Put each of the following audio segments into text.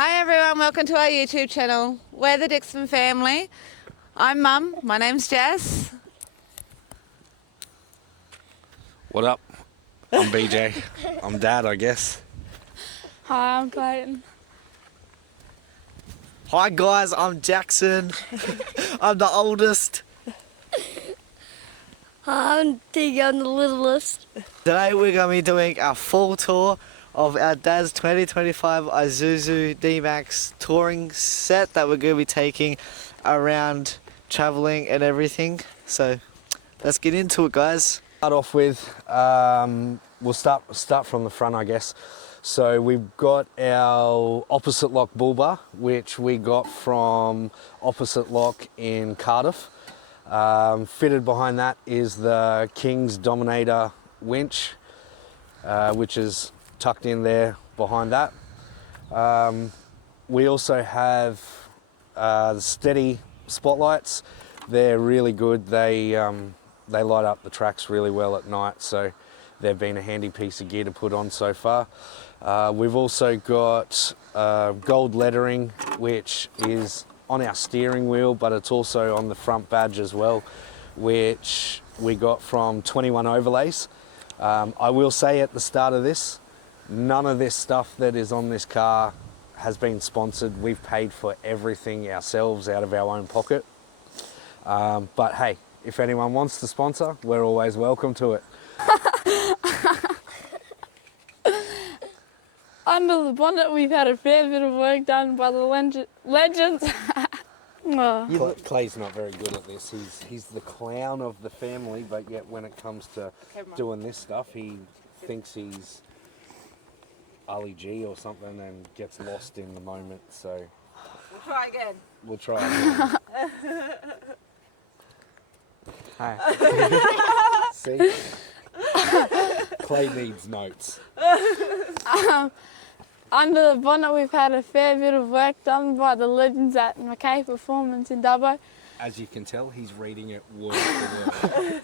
Hi everyone, welcome to our YouTube channel. We're the Dixon family. I'm Mum, my name's Jess. What up? I'm BJ. I'm Dad, I guess. Hi, I'm Clayton. Hi guys, I'm Jackson. I'm the oldest. Hi, I'm Tiggy, I'm the littlest. Today we're going to be doing our full tour of our dad's 2025 Isuzu D-Max touring set that we're going to be taking around travelling and everything. So let's get into it, guys. Start off with, we'll start from the front, I guess. So we've got our opposite lock bull bar, which we got from Opposite Lock in Cardiff. Fitted behind that is the King's Dominator winch, which is tucked in there behind that. We also have the steady spotlights. They're really good. They light up the tracks really well at night, so they've been a handy piece of gear to put on so far. We've also got gold lettering, which is on our steering wheel, but it's also on the front badge as well, which we got from 21 Overlays. I will say at the start of this, none of this stuff that is on this car has been sponsored. We've paid for everything ourselves out of our own pocket. But hey, if anyone wants to sponsor, we're always welcome to it. Under the bonnet, we've had a fair bit of work done by the legends. Oh. Clay's not very good at this. He's the clown of the family, but yet when it comes to doing this stuff, he thinks he's Ali G or something and gets lost in the moment. So We'll try again. we'll try again. Hi. See? Clay needs notes. Under the bonnet, we've had a fair bit of work done by the legends at Mackay Performance in Dubbo. As you can tell, he's reading it word for word.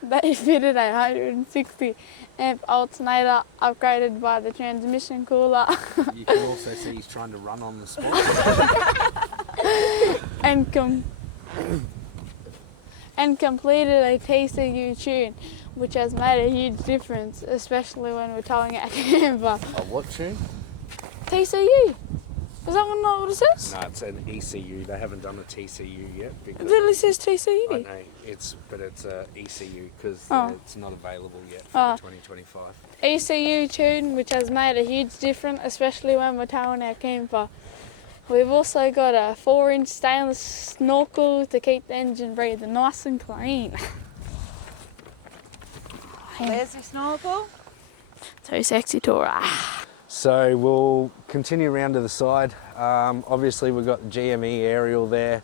They fitted a 160 amp alternator, upgraded by the transmission cooler, You can also see he's trying to run on the spot. and completed a TCU tune, which has made a huge difference, especially when we're towing our camper. Oh, what tune? TCU. Is that not what it says? No, it's an ECU. They haven't done a TCU yet. It Because literally says TCU. I know, but it's a ECU because Oh. it's not available yet for 2025. ECU tune, which has made a huge difference, especially when we're towing our camper. We've also got a 4-inch stainless snorkel to keep the engine breathing nice and clean. There's your snorkel. Toosexytourer. So we'll continue around to the side. Obviously we've got the GME aerial there.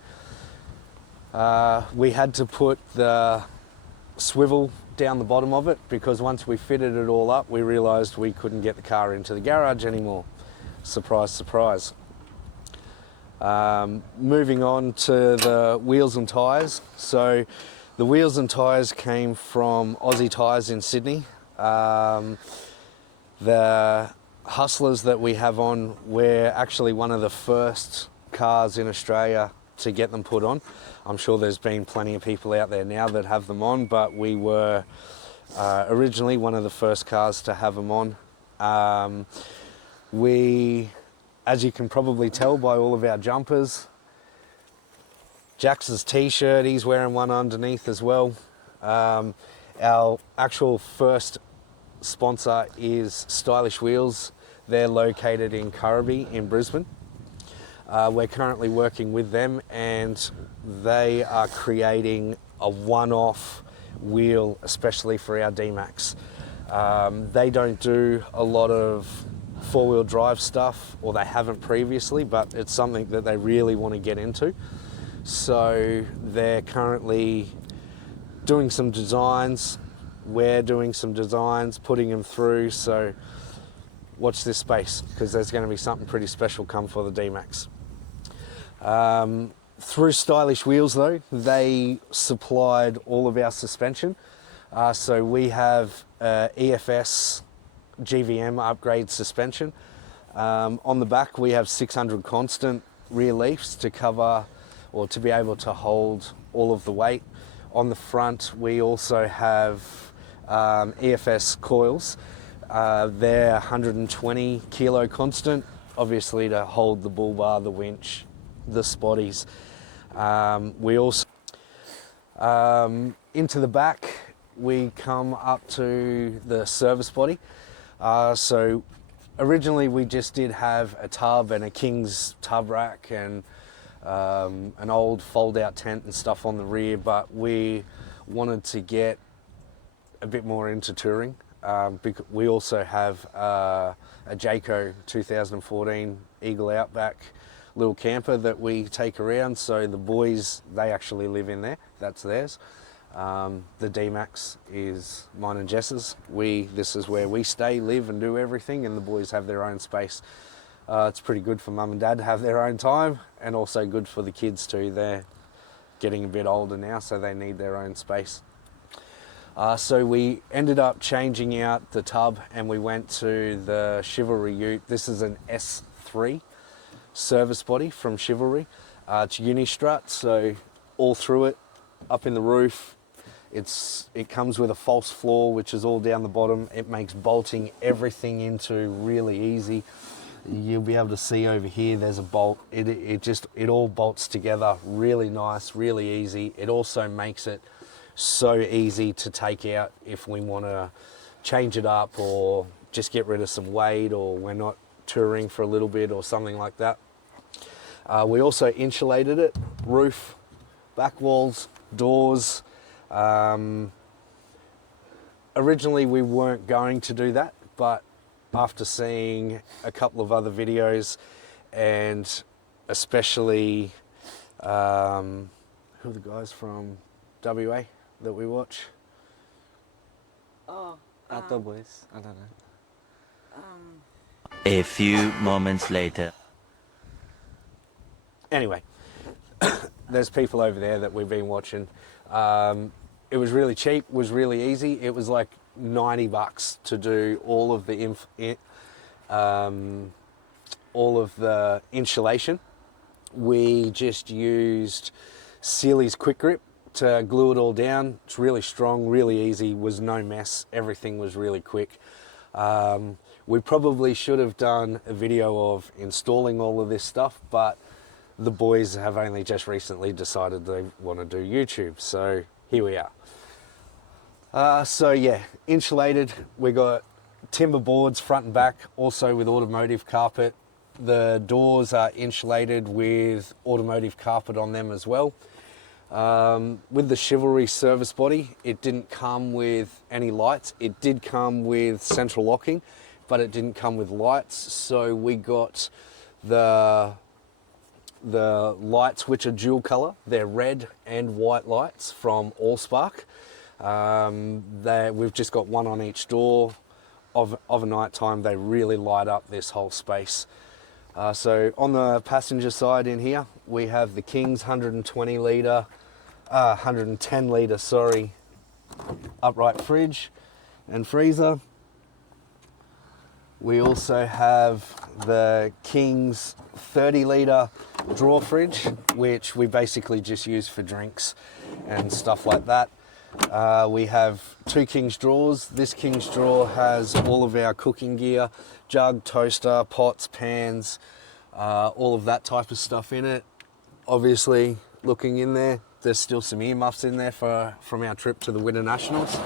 We had to put the swivel down the bottom of it because once we fitted it all up, we realised we couldn't get the car into the garage anymore. Surprise, surprise. Moving on to the wheels and tyres. So the wheels and tyres came from Aussie Tyres in Sydney. The Hustlers that we have on, we're actually one of the first cars in Australia to get them put on. I'm sure there's been plenty of people out there now that have them on, but we were originally one of the first cars to have them on. As you can probably tell by all of our jumpers, Jax's t-shirt, he's wearing one underneath as well. Our actual first sponsor is Stylish Wheels. They're located in Currabee in Brisbane. We're currently working with them and they are creating a one-off wheel especially for our D-Max. They don't do a lot of four-wheel drive stuff, or they haven't previously, but it's something that they really want to get into. So they're currently doing some designs. We're doing some designs, putting them through, so watch this space because there's going to be something pretty special come for the D-Max. Through Stylish Wheels though, they supplied all of our suspension. So we have EFS GVM upgrade suspension. On the back we have 600 constant rear leafs to cover or to be able to hold all of the weight. On the front we also have EFS coils. They're 120 kilo constant, obviously to hold the bull bar, the winch, the spotties. We also, into the back, we come up to the service body. So originally we just did have a tub and a King's tub rack and an old fold-out tent and stuff on the rear, but we wanted to get a bit more into touring. Because we also have a Jayco 2014 Eagle Outback little camper that we take around, so the boys, they actually live in there, that's theirs. The D-Max is mine and Jess's. This is where we stay, live and do everything, and the boys have their own space. It's pretty good for mum and dad to have their own time, and also good for the kids too. They're getting a bit older now, so they need their own space. So we ended up changing out the tub and we went to the Chivalry Ute. This is an S3 service body from Chivalry. It's uni-strut, so all through it, up in the roof. It comes with a false floor, which is all down the bottom. It makes bolting everything into really easy. You'll be able to see over here, there's a bolt. It all bolts together really nice, really easy. It also makes it so easy to take out if we want to change it up or just get rid of some weight, or we're not touring for a little bit or something like that. We also insulated it, roof, back walls, doors. Originally we weren't going to do that, but after seeing a couple of other videos, and especially who are the guys from WA that we watch? Outdoor boys. I don't know. A few moments later. Anyway, there's people over there that we've been watching. It was really cheap, was really easy. It was like $90 to do all of the insulation. We just used Sealy's Quick Grip to glue it all down. It's really strong, really easy, was no mess. Everything was really quick. We probably should have done a video of installing all of this stuff, but the boys have only just recently decided they want to do YouTube, so here we are. So yeah, insulated. We got timber boards front and back, also with automotive carpet. The doors are insulated with automotive carpet on them as well. With the Chivalry service body, it didn't come with any lights. It did come with central locking, but it didn't come with lights. So we got the lights, which are dual color. They're red and white lights from Allspark. We've just got one on each door. Of a night time, they really light up this whole space. So on the passenger side in here, we have the King's 110 litre, sorry, upright fridge and freezer. We also have the King's 30 litre drawer fridge, which we basically just use for drinks and stuff like that. We have two King's drawers. This King's drawer has all of our cooking gear, jug, toaster, pots, pans, all of that type of stuff in it. Obviously, looking in there, there's still some earmuffs in there from our trip to the Winter Nationals.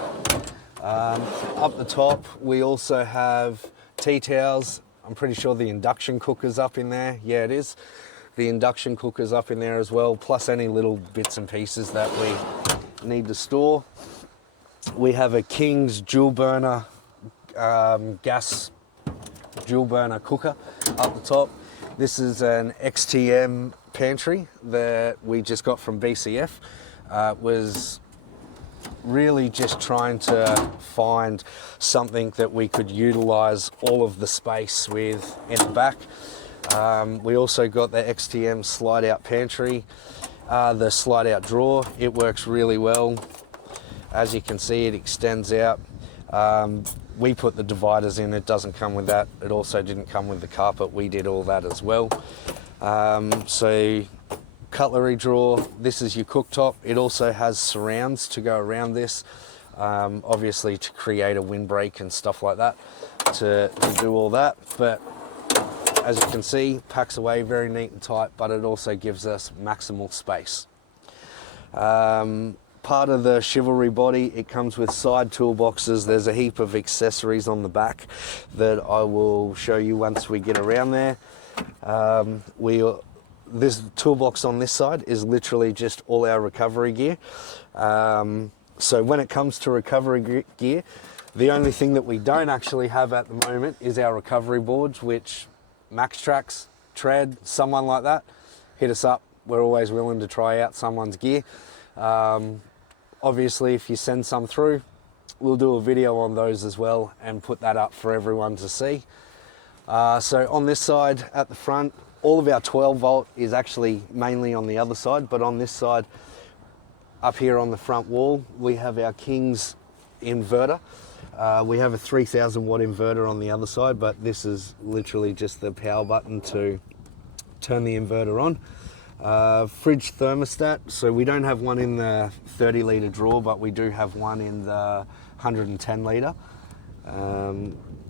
Up the top, we also have tea towels. I'm pretty sure the induction cooker's up in there. Yeah, it is. The induction cooker's up in there as well, plus any little bits and pieces that we need to store. We have a King's dual burner gas dual burner cooker up the top. This is an XTM pantry that we just got from BCF. Was really just trying to find something that we could utilize all of the space with in the back. We also got the XTM slide out pantry, the slide out drawer. It works really well. As you can see, it extends out. we put the dividers in. It doesn't come with that. It also didn't come with the carpet. We did all that as well. So cutlery drawer, this is your cooktop. It also has surrounds to go around this, obviously to create a windbreak and stuff like that, to do all that. But as you can see, packs away very neat and tight, but it also gives us maximal space. Part of the Chivalry body, it comes with side toolboxes. There's a heap of accessories on the back that I will show you once we get around there. This toolbox on this side is literally just all our recovery gear. So when it comes to recovery gear, the only thing that we don't actually have at the moment is our recovery boards, which Max Tracks, Tread, someone like that, hit us up. We're always willing to try out someone's gear. Obviously, if you send some through, we'll do a video on those as well and put that up for everyone to see. So on this side at the front, all of our 12 volt is actually mainly on the other side, but on this side, up here on the front wall, we have our King's inverter. We have a 3000 watt inverter on the other side, but this is literally just the power button to turn the inverter on. Fridge thermostat, so we don't have one in the 30 litre drawer, but we do have one in the 110 litre.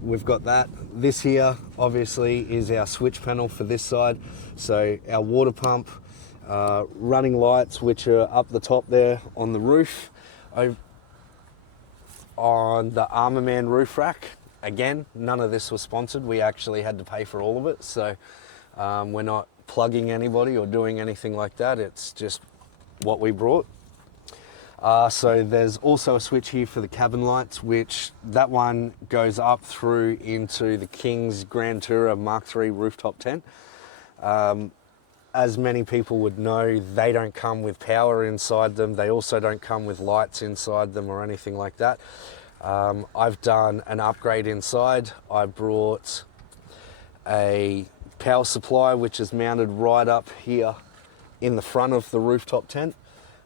We've got that. This here obviously is our switch panel for this side, so our water pump, running lights which are up the top there on the roof. On the Armor Man roof rack, again, none of this was sponsored. We actually had to pay for all of it, so we're not plugging anybody or doing anything like that. It's just what we brought. So there's also a switch here for the cabin lights, which that one goes up through into the King's Grand Tourrr Mark III rooftop tent. As many people would know, they don't come with power inside them. They also don't come with lights inside them or anything like that. I've done an upgrade inside. I brought a power supply which is mounted right up here in the front of the rooftop tent.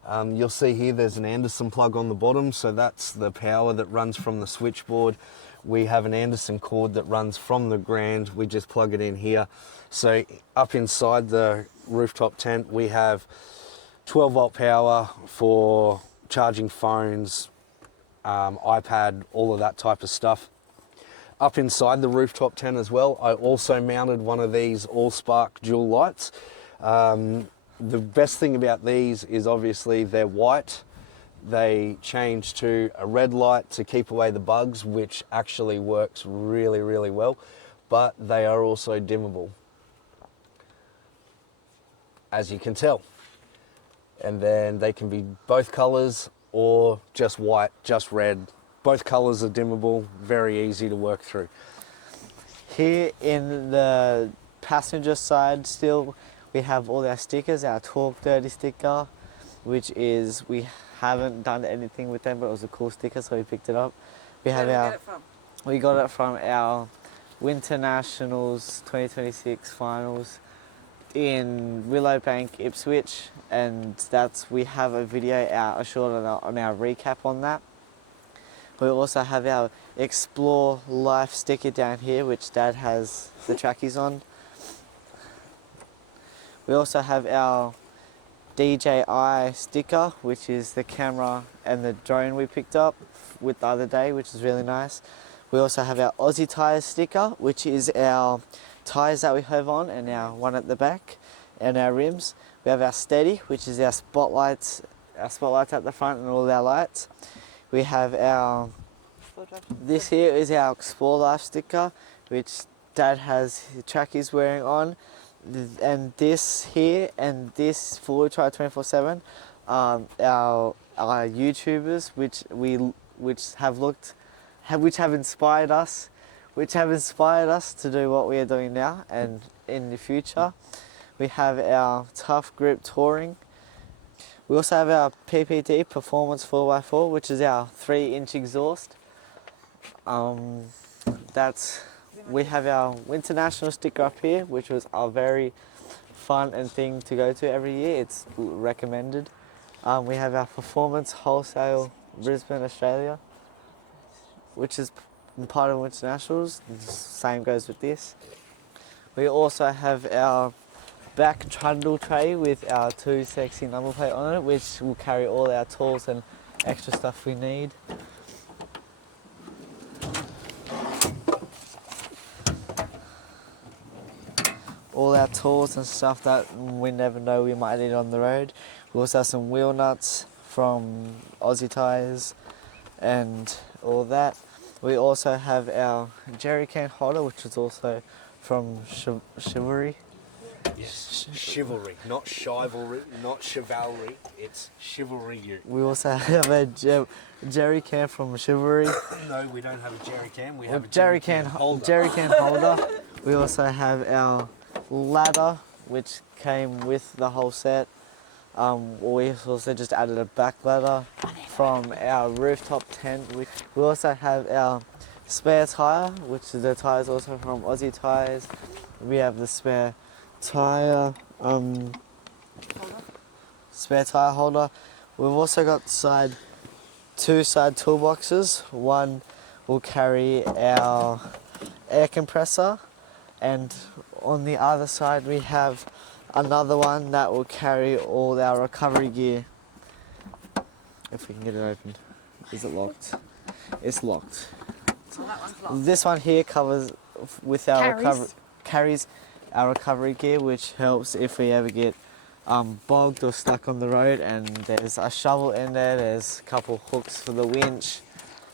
You'll see here there's an Anderson plug on the bottom, so that's the power that runs from the switchboard. We have an Anderson cord that runs from the Grand. We just plug it in here. So up inside the rooftop tent we have 12 volt power for charging phones, iPad, all of that type of stuff. Up inside the rooftop tent as well, I also mounted one of these all-spark dual lights. The best thing about these is obviously they're white. They change to a red light to keep away the bugs, which actually works really, really well, but they are also dimmable, as you can tell. And then they can be both colors or just white, just red. Both colors are dimmable, very easy to work through. Here in the passenger side still, we have all our stickers, our Talk Dirty sticker, which is, we haven't done anything with them, but it was a cool sticker, so we picked it up. We have Where did we get it from? we got it from our Winter Nationals 2026 finals in Willowbank, Ipswich, and we have a video out, a short on our recap on that. We also have our Explore Life sticker down here, which Dad has the trackies on. We also have our DJI sticker, which is the camera and the drone we picked up with the other day, which is really nice. We also have our Aussie Tyres sticker, which is our tyres that we have on, and our one at the back, and our rims. We have our Steady, which is our spotlights at the front and all our lights. We have this here is our Explore Life sticker, which Dad has his trackies wearing on. And this here and this Forward Try 24/7, our YouTubers, which have inspired us to do what we are doing now and in the future. We have our Tough Grip Touring. We also have our PPT Performance 4x4, which is our 3-inch exhaust. We have our International sticker up here, which was a very fun and thing to go to every year. It's recommended. We have our Performance Wholesale Brisbane, Australia, which is Part internationals. The same goes with this. We also have our back trundle tray with our Toosexy number plate on it, which will carry all our tools and extra stuff we need. All our tools and stuff that we never know we might need on the road. We also have some wheel nuts from Aussie Tyres and all that. We also have our jerry can holder, which is also from Chivalry. Yes, chivalry, not chivalry, not chivalry. It's chivalry. We also have a jerry can from Chivalry. No, we don't have a jerry can. We have a Jerry can holder. We also have our ladder, which came with the whole set. We also just added a back ladder from our rooftop tent. We also have our spare tyre, which is the tyres also from Aussie Tyres. We have the spare tyre holder. We've also got two side toolboxes. One will carry our air compressor, and on the other side we have another one that will carry all our recovery gear. If we can get it open. Is it locked? It's locked. Oh, that one's locked. This one here covers with our carries our recovery gear, which helps if we ever get bogged or stuck on the road. And there's a shovel in there. There's a couple hooks for the winch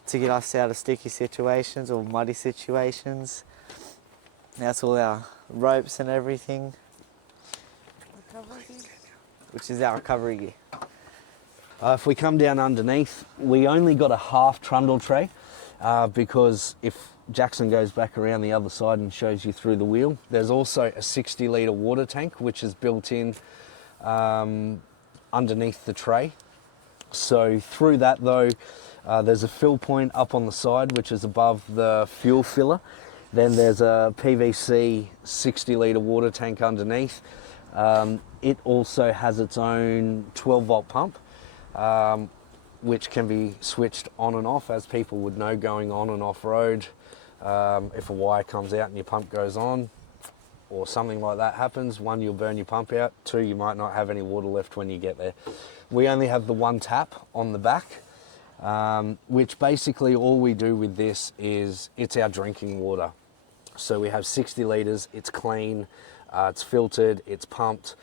to get us out of sticky situations or muddy situations. That's all our ropes and everything, which is our recovery gear. If we come down underneath, we only got a half trundle tray because if Jackson goes back around the other side and shows you through the wheel, there's also a 60 litre water tank which is built in underneath the tray. So through that though, there's a fill point up on the side which is above the fuel filler. Then there's a PVC 60 litre water tank underneath. It also has its own 12 volt pump, which can be switched on and off, as people would know going on and off road. If a wire comes out and your pump goes on or something like that happens, one, you'll burn your pump out, two, you might not have any water left when you get there. We only have the one tap on the back, which basically all we do with this is it's our drinking water. So we have 60 litres, it's clean, it's filtered, it's pumped.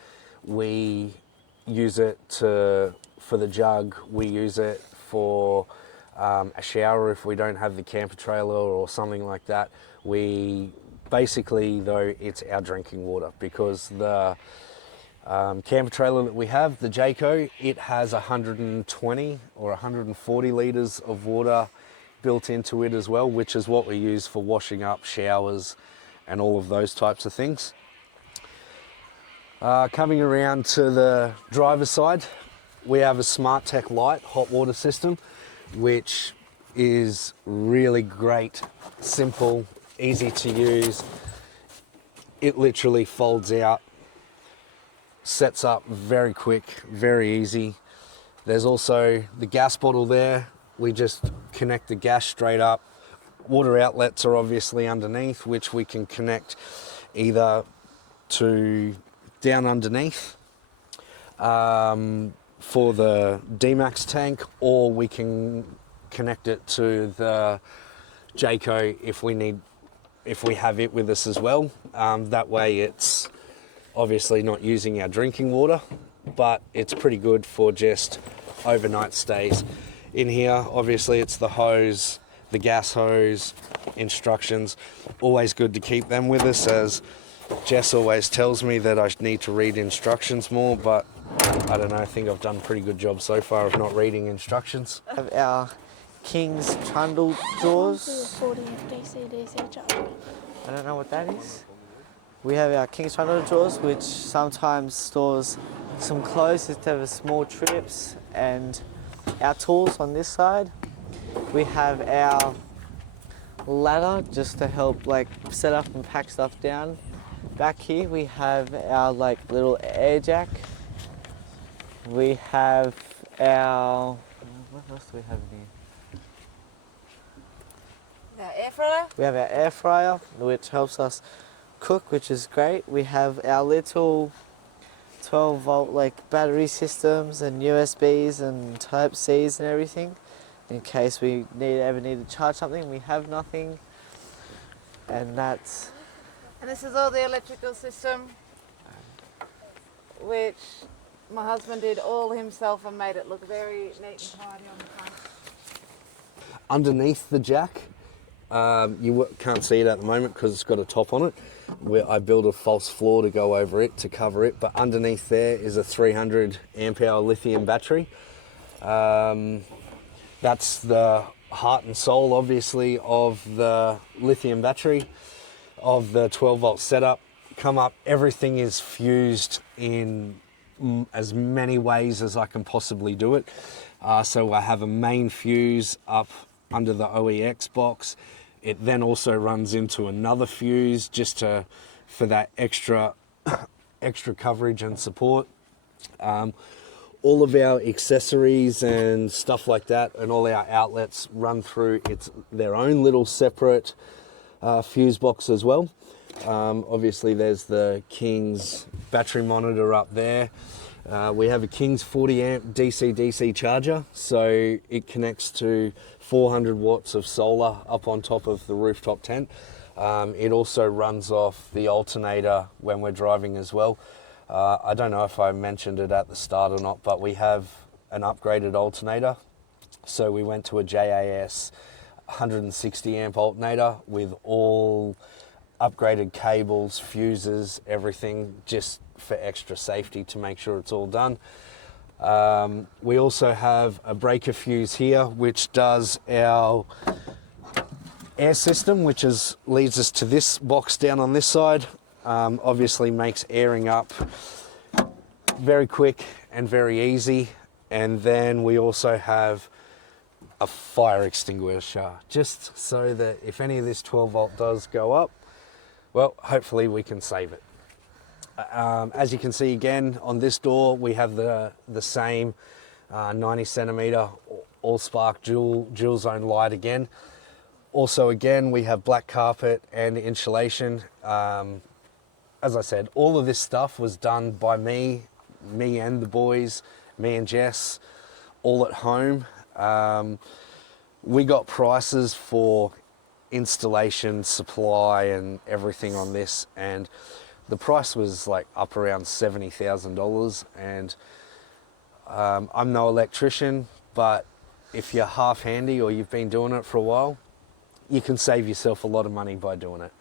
We use it for the jug, we use it for a shower if we don't have the camper trailer or something like that. We basically, though, it's our drinking water because the camper trailer that we have, the Jayco, it has 120 or 140 litres of water built into it as well, which is what we use for washing up, showers, and all of those types of things. Coming around to the driver's side, we have a Smart Tech Lite hot water system, which is really great, simple, easy to use. It literally folds out, sets up very quick, very easy. There's also the gas bottle there. We just connect the gas straight up. Water outlets are obviously underneath, which we can connect either to down underneath for the D-Max tank, or we can connect it to the Jayco if we have it with us as well. That way it's obviously not using our drinking water, but it's pretty good for just overnight stays. In here, obviously it's the hose, the gas hose, instructions. Always good to keep them with us, as Jess always tells me that I need to read instructions more, but I don't know, I think I've done a pretty good job so far of not reading instructions. We have our King's trundle drawers. 40 DC charger. I don't know what that is. We have our King's trundle drawers, which sometimes stores some clothes instead of small trips, and our tools on this side. We have our ladder just to help set up and pack stuff down. Back here we have our little air jack. We have our, what else do we have in here? Our air fryer. We have our air fryer, which helps us cook, which is great. We have our little 12 volt like battery systems and USBs and Type Cs and everything. In case we ever need to charge something, we have nothing. And that's And this is all the electrical system, which my husband did all himself and made it look very neat and tidy on the front. Underneath the jack, you can't see it at the moment because it's got a top on it. Where I built a false floor to go over it to cover it, but underneath there is a 300 amp hour lithium battery. That's the heart and soul, obviously, of the lithium battery, of the 12 volt setup. Come up, everything is fused in as many ways as I can possibly do it. So I have a main fuse up under the OEX box. It then also runs into another fuse just for that extra coverage and support. All of our accessories and stuff like that, and all our outlets run through their own little separate fuse box as well. Obviously there's the King's battery monitor up there. We have a King's 40 amp DC-DC charger, so it connects to 400 watts of solar up on top of the rooftop tent. It also runs off the alternator when we're driving as well. I don't know if I mentioned it at the start or not, but we have an upgraded alternator. So we went to a JAS 160 amp alternator with all upgraded cables, fuses, everything, just for extra safety to make sure it's all done. We also have a breaker fuse here, which does our air system, which leads us to this box down on this side. Obviously makes airing up very quick and very easy. And then we also have a fire extinguisher, just so that if any of this 12 volt does go up, well, hopefully we can save it. As you can see again on this door, we have the same 90 centimeter all spark dual zone light again. Also again, we have black carpet and insulation. As I said, all of this stuff was done by me and the boys, me and Jess, all at home. We got prices for installation, supply and everything on this, and the price was like up around $70,000. And I'm no electrician, but if you're half handy or you've been doing it for a while, you can save yourself a lot of money by doing it.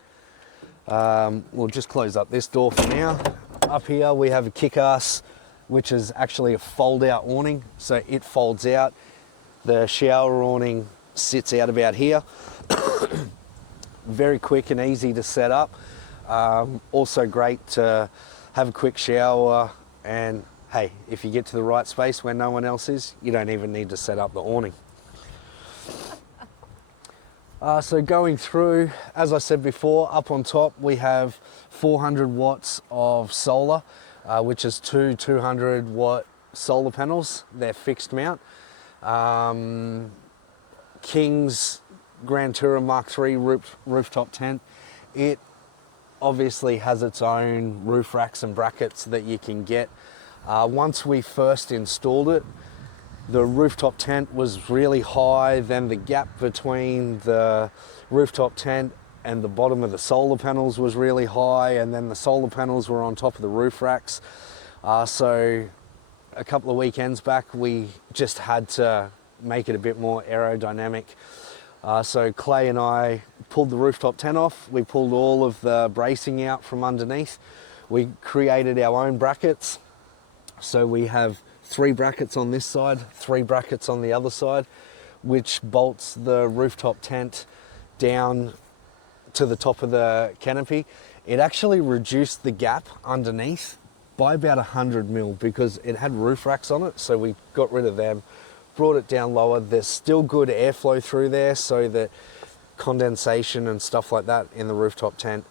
We'll just close up this door for now. Up here we have a kick-ass, which is actually a fold-out awning, so it folds out. The shower awning sits out about here. Very quick and easy to set up. Also great to have a quick shower, and hey, if you get to the right space where no one else is, you don't even need to set up the awning. So going through, as I said before, up on top we have 400 watts of solar, which is two 200 watt solar panels. They're fixed mount. King's Grand Tourrr Mark III rooftop tent. It obviously has its own roof racks and brackets that you can get. Once we first installed it, the rooftop tent was really high, then the gap between the rooftop tent and the bottom of the solar panels was really high, and then the solar panels were on top of the roof racks. So a couple of weekends back, we just had to make it a bit more aerodynamic. So Clay and I pulled the rooftop tent off. We pulled all of the bracing out from underneath. We created our own brackets. So we have 3 brackets on this side, 3 brackets on the other side, which bolts the rooftop tent down to the top of the canopy. It actually reduced the gap underneath by about 100 mil because it had roof racks on it. So we got rid of them, brought it down lower. There's still good airflow through there, so that condensation and stuff like that in the rooftop tent,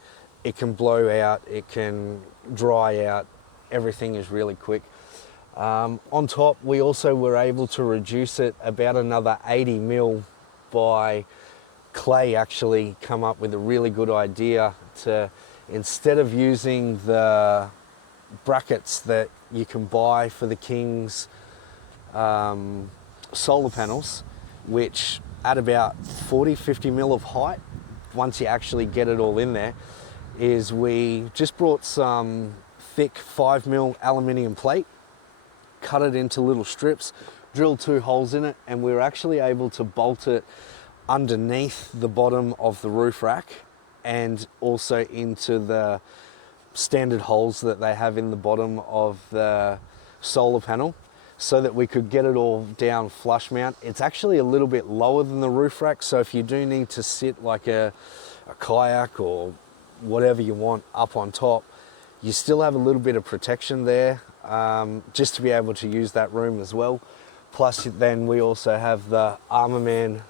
it can blow out, it can dry out, everything is really quick. On top, we also were able to reduce it about another 80 mil by Clay actually come up with a really good idea to, instead of using the brackets that you can buy for the King's solar panels, which at about 40-50 mil of height, once you actually get it all in there, is we just brought some thick 5 mil aluminium plate, cut it into little strips, drilled 2 holes in it, and we were actually able to bolt it underneath the bottom of the roof rack and also into the standard holes that they have in the bottom of the solar panel, so that we could get it all down flush mount. It's actually a little bit lower than the roof rack, so if you do need to sit like a kayak or whatever you want up on top, you still have a little bit of protection there, just to be able to use that room as well. Plus then we also have the Armorman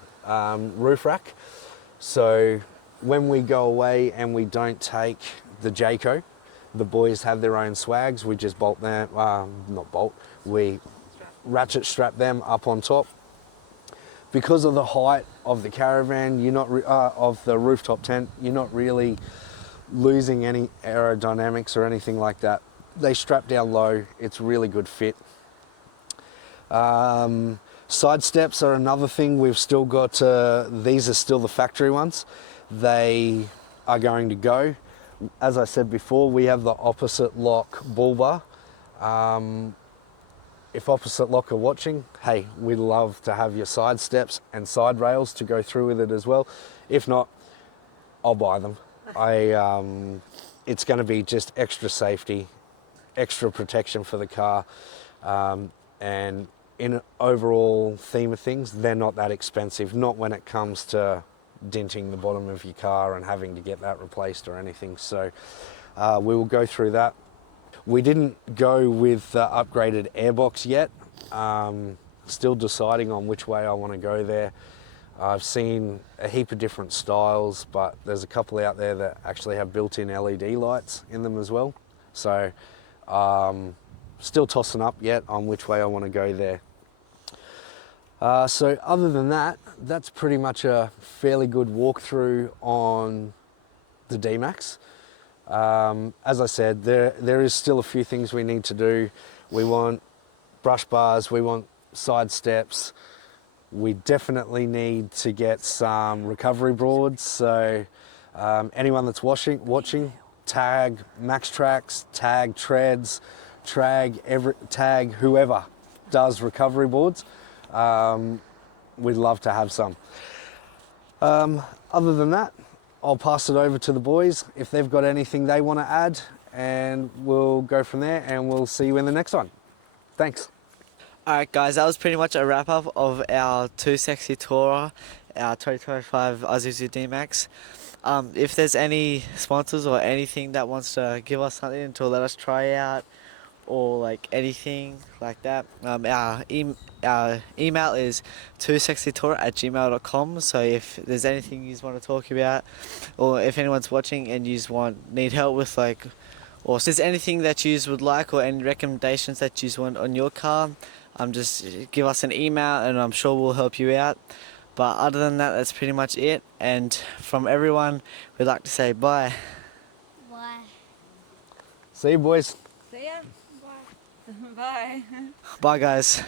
roof rack, so when we go away and we don't take the Jayco, the boys have their own swags, we just bolt them, we ratchet strap them up on top. Because of the height of the caravan, of the rooftop tent, you're not really losing any aerodynamics or anything like that. They strap down low, it's really good fit. Side steps are another thing. We've still got, these are still the factory ones. They are going to go. As I said before, we have the opposite lock bull bar. If opposite lock are watching, hey, we'd love to have your side steps and side rails to go through with it as well. If not, I'll buy them. It's going to be just extra safety, extra protection for the car, and in an overall theme of things, they're not that expensive, not when it comes to denting the bottom of your car and having to get that replaced or anything. So we will go through that. We didn't go with the upgraded airbox yet. Still deciding on which way I want to go there. I've seen a heap of different styles, but there's a couple out there that actually have built-in LED lights in them as well. So still tossing up yet on which way I want to go there. So other than that, that's pretty much a fairly good walkthrough on the D-Max. As I said, there is still a few things we need to do. We want brush bars, we want side steps. We definitely need to get some recovery boards. So anyone that's watching, tag Max Tracks, tag Treads, tag whoever does recovery boards. We'd love to have some. Other than that, I'll pass it over to the boys if they've got anything they want to add, and we'll go from there, and we'll see you in the next one. Thanks. Alright guys, that was pretty much a wrap up of our Toosexytourer, our 2025 Isuzu D-Max. If there's any sponsors or anything that wants to give us something to let us try out, or like anything like that, our email is toosexytourer@gmail.com. So if there's anything you want to talk about, or if anyone's watching and you need help with or if there's anything that you would like, or any recommendations that you want on your car, just give us an email and I'm sure we'll help you out. But other than that, that's pretty much it. And from everyone, we'd like to say bye. Bye. See you, boys. See ya. Bye. Bye. Bye guys.